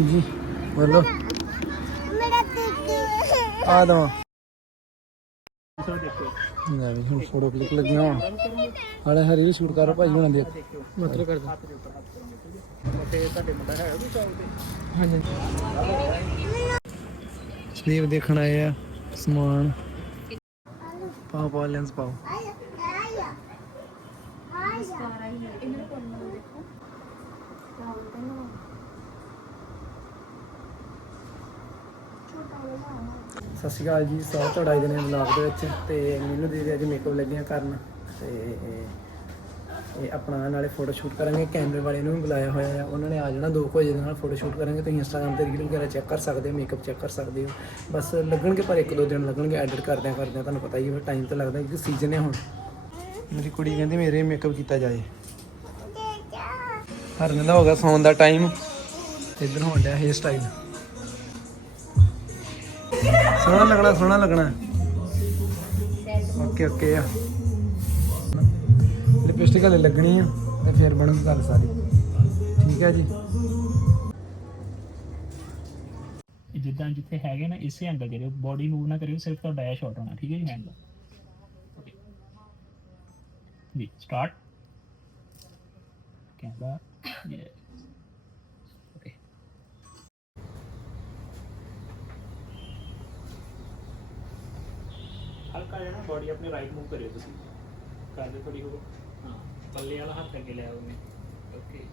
ਹਾਂਜੀ ਬੋਲੋ। ਮੇਰਾ ਟਿੱਟੂ ਆ ਦਵਾ ਲੈ ਵੀ ਹੁਣ ਫੋਟੋ ਕਲਿੱਕ ਲੱਗੀਆਂ ਹੁਣ। ਹਾਲੇ ਹਰੀ ਸ਼ੂਟ ਕਰ ਭਾਈ ਹੁਣਾਂ ਦੀ ਮਤਲਬ ਕਰਦਾ ਹਾਂਜੀ। ਸਲੀਵ ਦੇਖਣ ਆਏ ਆ ਸਮਾਨ। ਪਾਓ ਪਾਓ ਲੈਂਸ ਪਾਓ। ਆਇਆ। ਆਇਆ। ਸਤਿ ਸ਼੍ਰੀ ਅਕਾਲ ਜੀ ਸਵਾਗਤ ਤੁਹਾਡਾ ਅੱਜ ਦੇ ਨਵੇਂ ਦੇ ਵਿੱਚ ਤੇ ਮੈਨੂੰ ਦੀਦੀ ਅੱਜ ਮੇਕਅਪ ਲੱਗੀਆਂ ਕਰਨ ਤੇ ਇਹ ਆਪਣਾ ਨਾਲੇ ਫੋਟੋ ਸ਼ੂਟ ਕਰਾਂਗੇ ਕੈਮਰੇ ਵਾਲੇ ਨੂੰ ਵੀ ਬੁਲਾਇਆ ਹੋਇਆ ਆ। ਉਹਨਾਂ ਨੇ ਆ ਜਾਣਾ 2 ਵਜੇ ਦੇ ਨਾਲ ਫੋਟੋ ਸ਼ੂਟ ਕਰਾਂਗੇ, ਤੁਸੀਂ ਇੰਸਟਾਗ੍ਰam ਤੇ ਰੀਲ ਵਗੈਰਾ ਚੈੱਕ ਕਰ ਸਕਦੇ ਹੋ ਮੇਕਅਪ ਚੈੱਕ ਕਰ ਸਕਦੇ ਹੋ। ਬਸ ਲੱਗਣਗੇ ਪਰ ਇੱਕ ਦੋ ਦਿਨ ਲੱਗਣਗੇ ਐਡਿਟ ਕਰਦਿਆਂ ਕਰਦਿਆਂ, ਤੁਹਾਨੂੰ ਪਤਾ ਹੀ ਹੈ ਟਾਈਮ ਤਾਂ ਲੱਗਦਾ ਕਿਉਂਕਿ ਸੀਜ਼ਨ ਹੈ ਹੁਣ। ਮੇਰੀ ਕੁੜੀ ਕਹਿੰਦੀ ਮੇਰੇ ਮੇਕਅਪ ਕੀਤਾ ਜਾਏ। ਹਰਨ ਦਾ ਹੋ ਗਿਆ ਸੌਣ ਦਾ ਟਾਈਮ ਇੱਧਰ ਹੋਣ ਡਿਆ ਹੇਅਰ ਸਟਾਈਲ ਸੋਹਣਾ ਲੱਗਣਾ ਸੋਹਣਾ ਲੱਗਣਾ। ਓਕੇ ਓਕੇ ਆ। ਲਿਪਸਟਿਕ ਹਲੇ ਲੱਗਣੀ ਆ ਤੇ ਫਿਰ ਬਣੂਗੀ ਗੱਲ ਸਾਰੀ। ਠੀਕ ਹੈ ਜੀ। ਇਹ ਜਿੱਦਾਂ ਜਿੱਥੇ ਹੈਗੇ ਨਾ, ਇਸੇ ਐਂਗਲ ਜਿਹੜੇ ਬੋਡੀ ਮੂਵ ਨਾ ਕਰਿਓ, ਸਿਰਫ ਤੁਹਾਡਾ ਇਹ ਸ਼ਾਟ ਹੋਣਾ, ਠੀਕ ਹੈ ਜੀ ਹੈਂਡ ਓਕੇ ਜੀ ਸਟਾਰਟ ਕੈਮਰਾ ਓਕੇ ਹਲਕਾ ਜਿਹਾ ਨਾ ਬੋਡੀ ਆਪਣੇ ਰਾਈਟ ਮੂਵ ਕਰਿਓ ਤੁਸੀਂ ਕਰਦੇ ਥੋੜੀ ਹੋ ਹਾਂ ਪੱਲੇ ਵਾਲਾ ਹੱਥ ਅੱਗੇ ਲੈ ਆਓ ਓਕੇ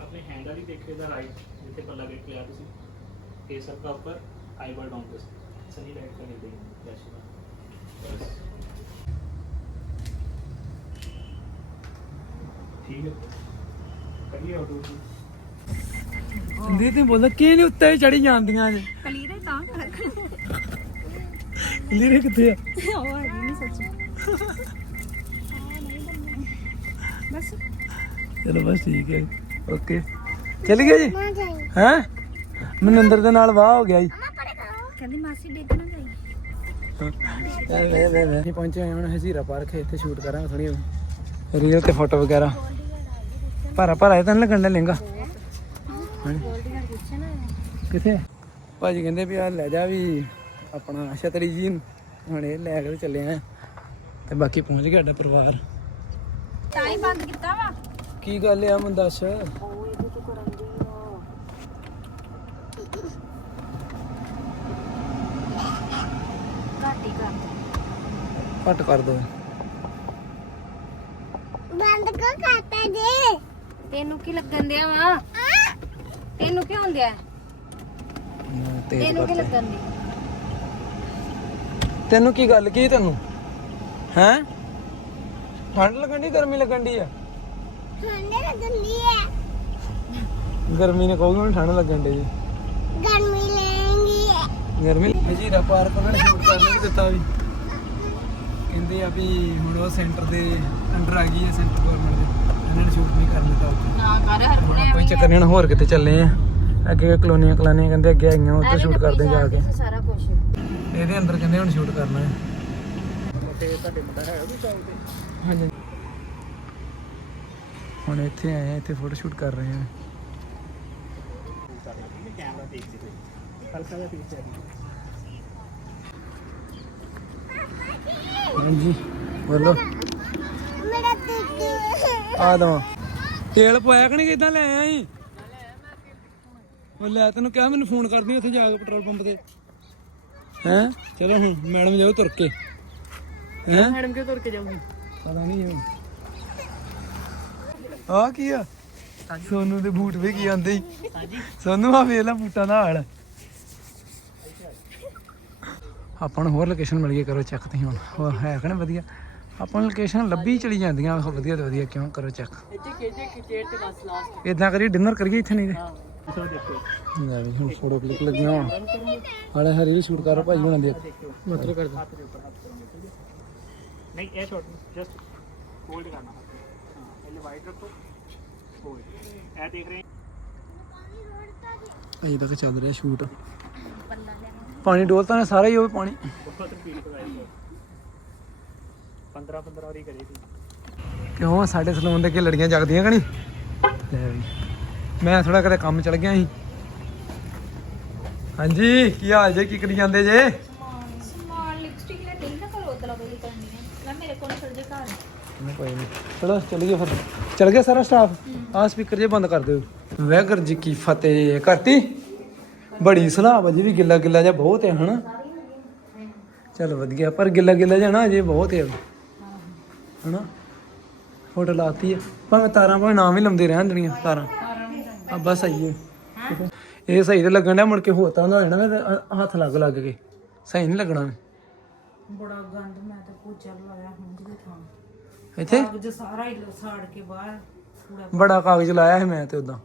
ਆਪਣੇ ਹੈਂਡ ਵਾਲੀ ਦੇਖਿਓ ਦਾ ਰਾਈਟ ਜਿੱਥੇ ਪੱਲਾ ਵੇਖ ਲਿਆ ਤੁਸੀਂ फेस आपका ऊपर आई बार डाउन पे सही लाइट का नहीं देंगे फ्लैश बस ठीक है करिए ऑटो ਸੰਦੀਪ ਤੇ ਬੋਲਦਾ ਕੀ ਨਹੀਂ ਉੱਤੇ ਚੜੀ ਜਾਂਦੀਆਂ ਜੇ ਲੀਰੇ ਕਿੱਥੇ ਆ? ਉਹ ਹੈ ਨਹੀਂ ਸੱਚੀ। ਬਸ। ਚਲੋ ਬਸ ਠੀਕ ਹੈ ਓਕੇ। ਚੱਲ ਗਿਆ ਜੀ? ਮਾਂ ਜਾਈ। ਹੈ? ਮਨਿੰਦਰ ਦੇ ਨਾਲ ਵਾਹ ਹੋ ਗਿਆ ਜੀ। ਕਹਿੰਦੀ ਮਾਸੀ ਨਾ ਜਾਈ। ਅਸੀਂ ਪਹੁੰਚੇ ਹੋਏ ਹਾਂ ਹੁਣ ਹਜ਼ੀਰਾ ਪਾਰਕ ਇੱਥੇ ਸ਼ੂਟ ਕਰਾਂਗੇ ਥੋੜੀ ਰੀਲ ਤੇ ਫੋਟੋ ਵਗੈਰਾ। ਭਰਾ ਭਰਾ ਇਹ ਤਾਂ ਨੀ ਲੱਗਣ ਦਾ ਲਹਿੰਗਾ। ਗੋਲਡੀ ਕਿੱਥੇ ਭਾਜੀ ਕਹਿੰਦੇ ਵੀ ਆ ਲੈ ਜਾ ਵੀ। ਆਪਣਾ ਛਤਰੀ ਜੀ ਨੂੰ। ਹੁਣ ਇਹ ਲੈ ਕੇ ਚੱਲੇ ਆ। ਤੇ ਬਾਕੀ ਪਹੁੰਚ ਗਿਆ ਸਾਡਾ ਪਰਿਵਾਰ। ਤਾਂ ਹੀ ਬੰਦ ਕੀਤਾ ਵਾ। ਕੀ ਗੱਲ ਆ ਮੈਨੂੰ ਦੱਸ। ਘਾਟੀ ਕਰ। ਦੋ। ਬੰਦ ਕੋ ਖਾਤਾ ਦੇ ਤੈਨੂੰ ਕੀ ਲੱਗਣ ਦਿਆ ਵਾ? ਤੈਨੂੰ ਕੀ ਹੁੰਦਿਆ ਤੇਜ਼ ਤੈਨੂੰ ਕੀ ਲੱਗਣ ਦੀ ਤੈਨੂੰ ਕੀ ਗੱਲ ਕੀ ਤੈਨੂੰ? ਹੈ? ਠੰਡ ਲੱਗਣ ਦੀ ਗਰਮੀ ਲੱਗਣ ਦੀ ਆ? ਠੰਡੇ ਲੱਗਦੀ ਹੈ ਗਰਮੀ ਨੇ ਕਹੋਗੇ ਮੈਨੂੰ ਠੰਡ ਲੱਗਣ ਦੀ ਗਰਮੀ ਲੈਂਗੀ ਗਰਮੀ ਹਜੀਰਾ ਪਾਰਕ ਉਹਨਾਂ ਨੇ ਸ਼ੂਟ ਕਰਨ ਨਹੀਂ ਦਿੱਤਾ ਵੀ। ਕਹਿੰਦੇ ਆ ਵੀ ਹੁਣ ਉਹ ਸੈਂਟਰ ਦੇ ਅੰਡਰ ਆ ਗਈ ਹੈ ਸੈਂਟਰ ਗਵਰਨਮੈਂਟ ਦੇ। ਇਹਨਾਂ ਨੇ ਸ਼ੂਟ ਨਹੀਂ ਕਰਨ ਦਿੱਤਾ ਉੱਥੇ। ਨਾ ਕਰ ਹਰ ਕੋਈ ਚੱਕਰ ਨਹੀਂ ਹੁਣ ਹੋਰ ਕਿਤੇ ਚੱਲੇ ਆ। ਅੱਗੇ ਕਲੋਨੀਆਂ ਕਲਾਨੀਆਂ ਕਹਿੰਦੇ ਅੱਗੇ ਆਈਆਂ ਉੱਥੇ ਸ਼ੂਟ ਕਰਦੇ ਜਾ ਕੇ। ਸਾਰਾ ਕੁਝ ਇਹਦੇ ਅੰਦਰ ਕਹਿੰਦੇ ਹੁਣ ਸ਼ੂਟ ਕਰਨਾ ਹੈ। ਹੁਣ ਇੱਥੇ ਆਏ ਆ ਇੱਥੇ ਫੋਟੋ ਸ਼ੂਟ ਕਰ ਰਹੇ ਆ। ਤੇਲ ਆ ਪਵਾਇਆ ਕਿ ਨਹੀਂ ਕਿਦਾਂ ਲੈ ਆਇਆ ਹੀ ਉਹ ਲੈ ਤੈਨੂੰ ਕਿਹਾ ਮੈਨੂੰ ਫੋਨ ਕਰਦੀ ਉੱਥੇ ਜਾ ਕੇ ਪੈਟਰੋਲ ਪੰਪ ਤੇ। ਹੈ? ਚਲੋ ਹੁਣ ਮੈਡਮ ਜਾਓ ਤੁਰ ਕੇ। ਹੈ? ਮੈਡਮ ਕਿਉਂ ਤੁਰ ਕੇ ਜਾਊਗੀ। ਪਤਾ ਨਹੀਂ ਹੁਣ। ਆ ਕੀ ਆ? ਸੋਨੂ ਦੇ ਬੂਟ ਵੀ ਕੀ ਆਂਦੇ ਸੋਨੂ ਆ ਵੇਲਾ ਬੂਟਾਂ ਦਾ ਹਾਲ। ਆਪਾਂ ਨੂੰ ਹੋਰ ਲੋਕੇਸ਼ਨ ਮਿਲ ਗਈ ਕਰੋ ਚੈੱਕ ਤੁਸੀਂ ਹੁਣ। ਹੋਰ ਹੈ ਕਿ ਵਧੀਆ? ਆਪਾਂ ਨੂੰ ਲੋਕੇਸ਼ਨ ਲੱਭੀ ਚਲੀ ਜਾਂਦੀਆਂ ਵਧੀਆ ਤੇ ਵਧੀਆ ਕਿਉਂ ਕਰੋ ਚੈੱਕ ਇੱਥੇ ਕਿਹਦੇ ਕਿਚੇਟ ਬਸ ਲਾਸਟ ਇਦਾਂ ਕਰੀ ਡਿਨਰ ਕਰੀਏ ਇੱਥੇ ਨਹੀਂ ਲੈ ਵੀ ਹੁਣ ਫੋਟੋ ਕਲਿੱਕ ਲੱਗੀਆਂ ਹੁਣ। ਹਾਲੇ ਹਰੀ ਵੀ ਸ਼ੂਟ ਕਰ ਭਾਈ ਹੁਣ ਦੇਖ ਮਤਲਬ ਕਰ ਦੋ। ਨਹੀਂ ਇਹ ਸ਼ਾਟ ਜਸਟ ਹੋਲਡ ਕਰਨਾ। ਹਾਂ ਇਹ ਵਾਈਡ ਰੱਖੋ ਹੋਲਡ ਇਹ ਦੇਖ ਰਹੇ ਅਜੇ ਤੱਕ ਚੱਲ ਰਿਹਾ ਸ਼ੂਟ ਪਾਣੀ ਡੋਲਤਾ ਨੇ ਸਾਰਾ ਹੀ ਹੋਵੇ ਪਾਣੀ। 15 15 ਵਾਰੀ ਕਰੇ ਕਿਉਂ ਸਾਡੇ ਸਲੂਨ ਦੇ ਕੇ ਲੜੀਆਂ ਜਗਦੀਆਂ ਕਣੀ ਲੈ ਵੀ। ਮੈਂ ਥੋੜਾ ਕਦੇ ਕੰਮ ਚਲ ਗਿਆ ਸੀ। ਹਾਂਜੀ ਕੀ ਹਾਲ ਜੇ? ਕੀ ਕਰੀ ਜਾਂਦੇ ਜੇ? ਸਮਾਨ ਲਿਪਸਟਿਕ ਲੈ ਨਾ ਕਰੋ ਉਤਲਾ ਬਈ ਕਰਨੀ ਹੈ। ਮੈਂ ਮੇਰੇ ਕੋਲ ਚਲ ਜੇ ਘਰ। ਨਹੀਂ ਕੋਈ ਨਹੀਂ ਚਲੋ ਚੱਲੀਏ ਫਿਰ। ਚੱਲ ਗਿਆ ਸਾਰਾ ਸਟਾਫ ਆਹ ਸਪੀਕਰ ਜੇ ਬੰਦ ਕਰ ਦਿਓ। ਵੈਗਰ ਜੀ ਕੀ ਫਤਿਹ। ਕਰਤੀ? ਬੜੀ ਸਲਾਹ ਅਜੇ ਵੀ ਗਿੱਲਾ ਗਿੱਲਾ ਜਿਹਾ ਬਹੁਤ ਹੈ ਹਨਾ? ਚਲ ਵਧੀਆ ਪਰ ਗਿੱਲਾ ਗਿੱਲਾ ਜਿਹਾ ਨਾ ਅਜੇ ਬਹੁਤ ਹੈ। ਹਨਾ? ਫੋਟੋ ਲਾਤੀ ਹੈ ਭਾਵੇਂ ਤਾਰਾਂ ਭਾਵੇਂ ਨਾਮ ਵੀ ਲੰਮਦੇ ਰਹਿਣ ਦੇਣੀਆਂ ਤਾਰਾਂ। ਆ ਬਸ ਆਈਏ ਇਹ ਸਹੀ ਤੇ ਲੱਗਣ ਡਿਆ ਮੁੜ ਕੇ ਹੋਰ ਤਾਂ ਨਾ ਹੋ ਜਾਣਾ ਹ- ਹੱਥ ਲੱਗ ਲੱਗ ਕੇ। ਸਹੀ ਨਹੀਂ ਲੱਗਣਾ। ਬੜਾ ਗੰਦ ਮੈਂ ਤਾਂ ਪੋਚਾ ਲਾਇਆ ਹੁਣ ਜਿਹਦੇ ਥਾਂ। ਇੱਥੇ? ਕਾਗਜ਼ ਸਾਰਾ ਹੀ ਸਾੜ ਕੇ ਬਾਹਰ ਬੜਾ ਕਾਗਜ਼ ਲਾਇਆ ਸੀ ਮੈਂ ਤੇ ਉਦਾਂ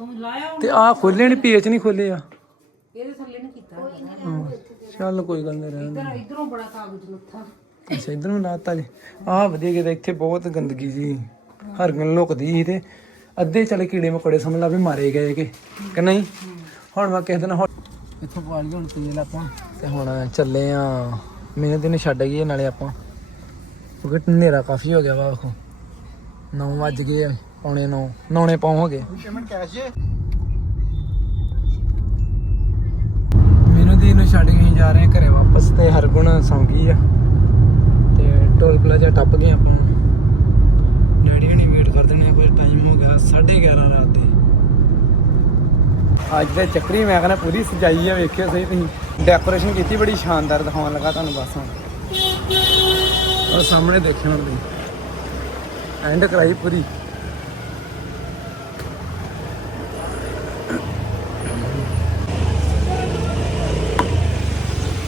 ਤੂੰ ਲਾਇਆ ਤੇ ਆ ਖੋਲੇ ਨਹੀਂ ਪੇਚ ਨਹੀਂ ਖੋਲੇ ਆ। ਇਹਦੇ ਥੱਲੇ ਨਹੀਂ ਕੀਤਾ। ਚੱਲ ਕੋਈ ਗੱਲ ਨਹੀਂ ਰਹਿਣ ਇਧਰ ਇਧਰੋਂ ਬੜਾ ਕਾਗਜ਼ ਲੱਥਾ। ਦੇ। ਅੱਛਾ ਇਧਰ ਲਾਤਾ ਜੀ। ਆਹ ਵਧੀਆ ਕਿਤੇ ਇੱਥੇ ਬਹੁਤ ਗੰਦਗੀ ਜੀ। ਹਰਗਨ ਲੁਕਦੀ ਸੀ ਤੇ ਅੱਧੇ ਚਲੇ ਕੀੜੇ ਮਕੌੜੇ ਸਮਝ ਲਾ ਵੀ ਮਾਰੇ ਗਏ ਕਿ ਕਿ ਨਹੀਂ? ਹੁਣ ਮੈਂ ਕਿਸੇ ਦਿਨ ਹੋਰ- ਇੱਥੋਂ ਪਾ ਲਈ ਹੁਣ ਤੇਲ ਆਪਾਂ ਤੇ ਹੁਣ ਚੱਲੇ ਆ। ਮੈਨੂੰ ਦਿਨ ਛੱਡ ਗਏ ਨਾਲੇ ਆਪਾਂ। ਕਿਉਂਕਿ ਹਨੇਰਾ ਕਾਫੀ ਹੋ ਗਿਆ ਵਾ ਵੇਖੋ। 9 ਵੱਜ ਗਏ ਆ, ਪੌਣੇ 9 ਨੌਣੇ ਪਾਉ ਹੋ ਗਏ। ਮੈਨੂੰ ਦੀ ਨੂੰ ਛੱਡ ਕੇ ਜਾ ਰਹੇ ਘਰੇ ਵਾਪਸ ਤੇ ਹਰਗੁਣ ਸੌਂ ਗਈ ਆ। ਤੇ ਟੋਲ ਪਲਾਜ਼ਾ ਟੱਪ ਗਏ ਆਪਾਂ। ਡੈਡੀ ਹਣੀ ਵੇਟ ਕਰਦੇ ਨੇ ਆ ਕੋਈ ਟਾਈਮ ਹੋ ਗਿਆ 11:30 ਰਾਤ ਦੇ। ਅੱਜ ਦੇ ਚੱਕਰੀ ਮੈਂ ਕਹਿੰਦਾ ਪੂਰੀ ਸਜਾਈ ਆ ਵੇਖਿਓ ਸਹੀ ਤੁਸੀਂ। ਡੈਕੋਰੇਸ਼ਨ ਕੀਤੀ, ਬੜੀ ਸ਼ਾਨਦਾਰ ਦਿਖਾਉਣ ਲੱਗਾ ਤੁਹਾਨੂੰ ਬਸ ਹੁਣ। ਉਹ ਸਾਹਮਣੇ ਦੇਖਿਓ ਹੁਣ ਤੁਸੀਂ। ਐਂਡ ਕਰਾਈ ਪੂਰੀ।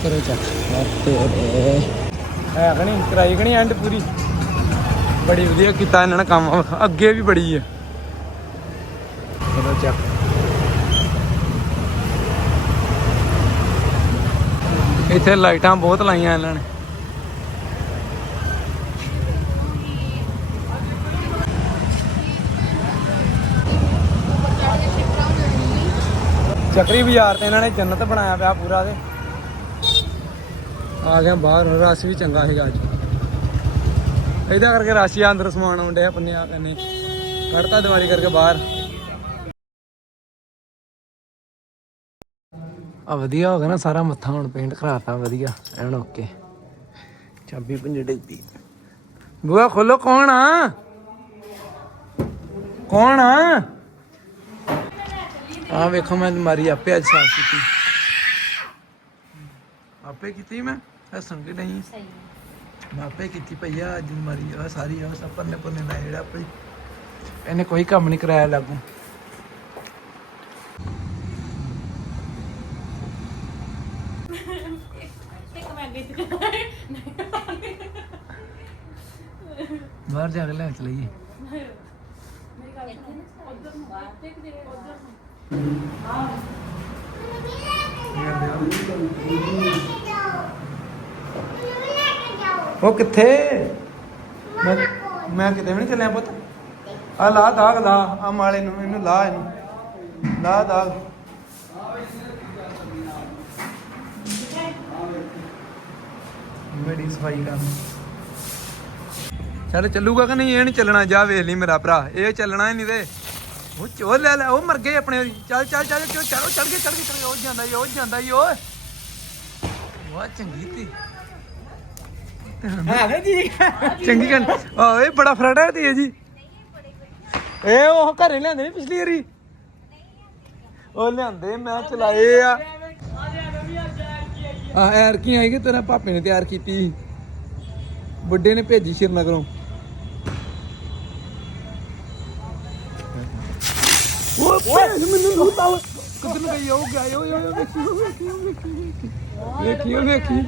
ਕਰੋ ਚੱਕ। ਹੈ ਕਣੀ ਕਰਾਈ ਕਣੀ ਐਂਡ ਪੂਰੀ? ਬੜੀ ਵਧੀਆ ਕੀਤਾ ਇਹਨਾਂ ਨੇ ਕੰਮ। ਅੱਗੇ ਵੀ ਬੜੀ ਹੈ ਕਰੋ ਚੱਕ ਇੱਥੇ ਲਾਈਟਾਂ ਬਹੁਤ ਲਾਈਆਂ ਇਹਨਾਂ ਨੇ। ਚੱਕਰੀ ਬਾਜ਼ਾਰ ਤੇ ਇਹਨਾਂ ਨੇ ਜੰਨਤ ਬਣਾਇਆ ਪਿਆ ਪੂਰਾ ਤੇ। ਆ ਗਿਆ ਬਾਹਰ, ਰਸ ਵੀ ਚੰਗਾ ਸੀਗਾ ਅੱਜ। ਇਹਦਾ ਕਰਕੇ ਰਾਸ਼ੀਆ ਅੰਦਰ ਸਮਾਨ ਆਉਂਦੇ ਆ ਪੰਨਿਆ ਕੰਨੇ ਕੱਢਤਾ ਦੀਵਾਰੀ ਕਰਕੇ ਬਾਹਰ। ਆ ਵਧੀਆ ਹੋ ਗਿਆ ਨਾ, ਸਾਰਾ ਮੱਥਾ ਹੁਣ ਪੇਂਟ ਕਰਾਤਾ, ਵਧੀਆ। ਐਨ ਓਕੇ ਚਾਬੀ ਪੰਜੜੇ ਦੀ ਬੁਆ, ਖੋਲੋ, ਕੌਣ ਆ? ਕੌਣ ਆ? ਆ ਵੇਖੋ, ਮੈਂ ਮਾਰੀ ਆਪੇ ਅੱਜ ਸਾਫ਼ ਕੀਤੀ। ਆਪੇ ਕੀਤੀ ਮੈਂ? ਇਹ ਸੰਗ ਨਹੀਂ। ਸਹੀ ਮੈਂ ਆਪੇ ਕੀਤੀ ਭਈਆ ਅੱਜ ਮਾਰੀ ਆ ਸਾਰੀ ਆ ਸਭ ਪਰਨੇ ਪਰਨੇ ਲਾਏ ਜਿਹੜਾ ਆਪੇ। ਇਹਨੇ ਕੋਈ ਕੰਮ ਨਹੀਂ ਕਰਾਇਆ ਲਾਗੂ। ਬਾਹਰ ਜਾ ਕੇ ਲੈ ਚਲੀਏ। ਉਹ ਕਿੱਥੇ? ਮੈਂ ਮੈਂ ਕਿਤੇ ਵੀ ਨਹੀਂ ਚੱਲਿਆ ਪੁੱਤ। ਆ ਲਾ ਦਾਗ, ਲਾ। ਆ ਮਾਲੇ ਨੂੰ, ਇਹਨੂੰ ਲਾ ਇਹਨੂੰ। ਲਾ ਦਾਗ। ਬੜੀ ਸਫ਼ਾਈ ਕਰ ਚੱਲ ਚੱਲੂਗਾ ਕਿ ਨਹੀਂ? ਇਹ ਨਹੀਂ ਚੱਲਣਾ। ਜਾ ਵੇਖ ਲਈ ਮੇਰਾ ਭਰਾ। ਇਹ ਚੱਲਣਾ ਹੀ ਨਹੀਂ ਤੇ। ਉਹ ਚੋ ਲੈ ਲੈ, ਉਹ ਮਰ ਗਏ ਆਪਣੇ ਵਾਰੀ। ਚੱਲ ਚੱਲ ਚੱਲ, ਚਲੋ ਚਲੋ ਚੜ ਗਏ ਚੜ ਗਏ ਚੜ ਗਏ। ਉਹ ਜਾਂਦਾ ਈ, ਉਹ ਜਾਂਦਾ ਈ, ਓਏ। ਵਾਹ, ਚੰਗੀ ਤੀ ਹਾਂ ਜੀ। ਚੰਗੀ ਗੱਲ। ਓਏ ਬੜਾ ਫਰੜਾ ਹੈ ਤੇ ਜੀ। ਇਹ ਉਹ ਘਰੇ ਲਿਆਂਦੇ ਨੀ ਪਿਛਲੀ ਵਾਰੀ? ਉਹ ਲਿਆਂਦੇ ਮੈਂ ਚਲਾਏ ਆ। ਆ ਐਰ ਕੀ ਆਈ ਕਿ ਤੇਰਾ ਪਾਪੇ ਨੇ ਤਿਆਰ ਕੀਤੀ ਸੀ। ਬੁੱਢੇ ਨੇ ਭੇਜੀ ਸ਼੍ਰੀਨਗਰੋਂ। ਓਏ ਓਏ। ਮੈਨੂੰ ਲੂਤਾ ਓਏ ਕਿੱਧਰ ਨੂੰ ਗਈ ਉਹ ਗਿਆ ਓਏ ਓਏ ਵੇਖੀ ਓਏ, ਵੇਖੀ ਓਏ, ਵੇਖੀ ਓਏ, ਵੇਖੀ। ਓਏ, ਵੇਖੀ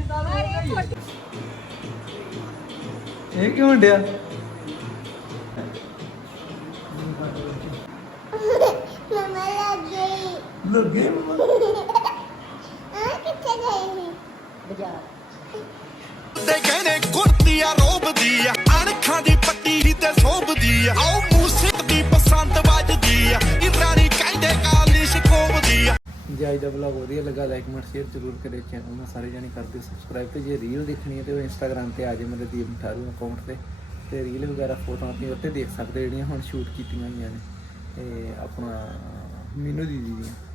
ਇਹ ਕਿਉਂ ਡਿਆ? ਮਮਾ ਲੱਗ ਗਈ ਲੱਗੇ ਆ ਕਿੱਥੇ ਗਈ ਤੇ ਕਹਿੰਦੇ ਕੁਰਤੀ ਆ ਰੋਬਦੀ ਆ, ਅਣਖਾਂ ਦੀ ਪੱਟੀ ਤੇ ਸੋਭਦੀ ਆ। ਆਉ ਮੂਸਿਕ ਅੱਜ ਦਾ ਵਲੌਗ ਵਧੀਆ ਲੱਗਾ ਲਾਈਕ ਕਮੈਂਟ ਸ਼ੇਅਰ ਜ਼ਰੂਰ ਕਰੇ ਚੈਨਲ ਨੂੰ। ਸਾਰੇ ਜਾਣੇ ਕਰਦੇ ਸਬਸਕ੍ਰਾਈਬ ਤੇ ਜੇ ਰੀਲ ਦੇਖਣੀ ਹੈ ਤੇ ਉਹ ਇੰਸਟਾਗ੍ਰam ਤੇ ਆ ਜਾਏ ਮੇਰੇ ਦੀਪ ਮਠਾਰੂ ਅਕਾਊਂਟ ਤੇ। ਤੇ ਰੀਲ ਵਗੈਰਾ ਫੋਟੋਆਂ ਆਪਣੀ ਉੱਤੇ ਦੇਖ ਸਕਦੇ ਜਿਹੜੀਆਂ ਹੁਣ ਸ਼ੂਟ ਕੀਤੀਆਂ ਹੋਈਆਂ ਨੇ। ਤੇ ਆਪਣਾ ਮੀਨੂ ਦੀਦੀ ਦੀਆਂ।